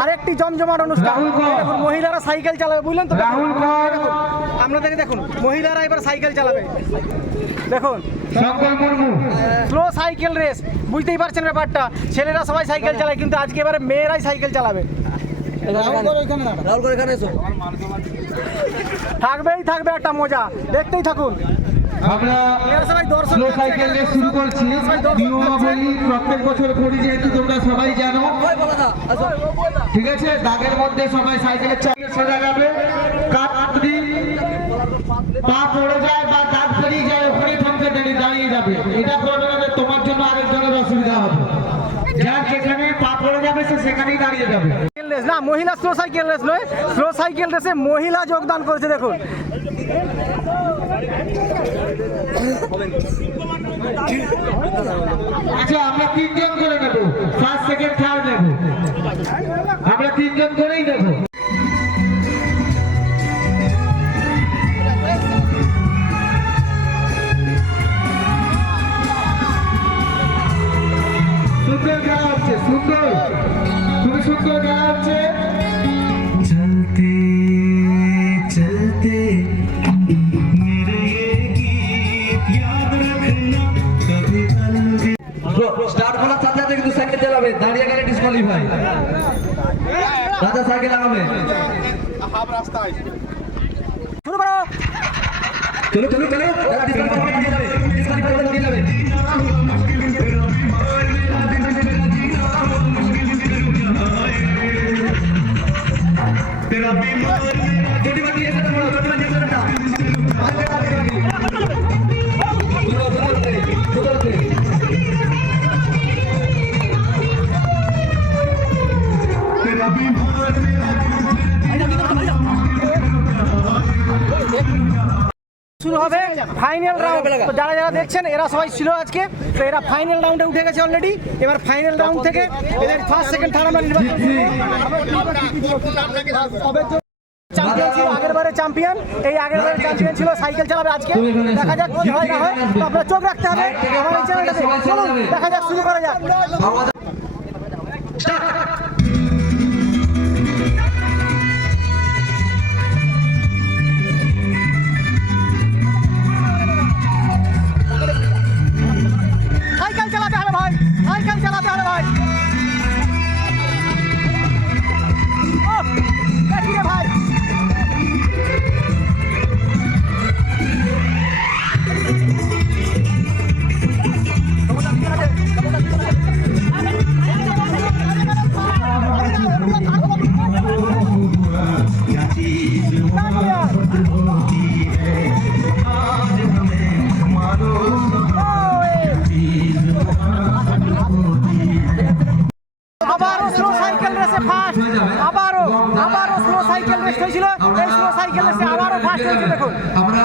আরেকটি জমজমাট অনুষ্ঠান। মহিলারা সাইকেল চালাবে, বুঝলেন তো? আপনাদেরকে দেখুন, মহিলারা এবার সাইকেল চালাবে। দেখুন, স্লো সাইকেল রেস, বুঝতেই পারছেন ব্যাপারটা। ছেলেরা সবাই সাইকেল চালায়, কিন্তু আজকে এবারে মেয়েরাই সাইকেল চালাবে। থাকবেই থাকবে একটা মজা, দেখতেই থাকুন। আমরা স্লো সাইকেল রেস শুরু করছি। নিয়মাবলী প্রত্যেক বছর করি, যেহেতু তোমরা সবাই জানো, ঠিক আছে? দাগের মধ্যে সবাই সাইকেলের চালিয়ে সোজা যাবে। যদি পা পড়ে যায় বা দাগ পেরিয়ে যায়, ওখানে থমকে দাঁড়িয়ে যাবে। এটা করবে না, তোমার জন্য আরেকজনের অসুবিধা হবে। যার যেখানে পা পড়ে যাবে সে সেখানেই দাঁড়িয়ে যাবে। না, মহিলা স্লো সাইকেল রেস নয়, স্লো সাইকেল রেসে মহিলা যোগদান করেছে। দেখুন, আচ্ছা, আমরা 3 জন করে নেবো, ফার্স্ট সেকেন্ড থার্ড নেবো। আমরা 3 জন করেই নেবো। সুন্দর খেলা হচ্ছে, সুন্দর, খুবই সুন্দর খেলা হচ্ছে। চলতে চলতে স্টার্ট করার সাথে সাথে কিন্তু সাইকেল চালাবে, দাঁড়িয়ে গেলে ডিসকোয়ালিফাই। দাদা সাইকেল লাগাবে, হাফ রাস্তায় শুরু করো। চলো চলো চলো, দাদা ডিসকোয়ালিফাই দিয়ে যাবে, ডিসকোয়ালিফাই দিয়ে যাবে। तेरा बीमार छोटी बात ये सब बोलो, छोटी बात ये सब ना आगे आगे सुधर से तेरा बीमार শুরু হবে ফাইনাল রাউন্ড। তো যারা যারা দেখছেন, এরা সবাই ছিল আজকে, তো এরা ফাইনাল রাউন্ডে উঠে গেছে অলরেডি। এবার ফাইনাল রাউন্ড থেকে এদের ফার্স্ট সেকেন্ড থার্ড আমরা নির্বাচন করব। চ্যাম্পিয়ন ছিল আগেরবারে চ্যাম্পিয়ন, এই আগেরবারে চ্যাম্পিয়ন ছিল সাইকেল চালাবে আজকে। দেখা যাক কি হয় না হয়, তো আপনারা চোখ রাখতে হবে আমার এই চ্যানেলটাতে। চলুন দেখা যাক, শুরু করা যাক। সাইকেল চালাতে হবে ভাই, সাইকেল চালাতে হবে ভাই। ও দেখি রে ভাই, আবারও স্লো সাইকেল রেসে ফার্স্ট, আবারও স্লো সাইকেল রেস হয়েছিল। এই স্লো সাইকেল রেসে আবারও ফার্স্ট হয়েছে। দেখুন, আমরা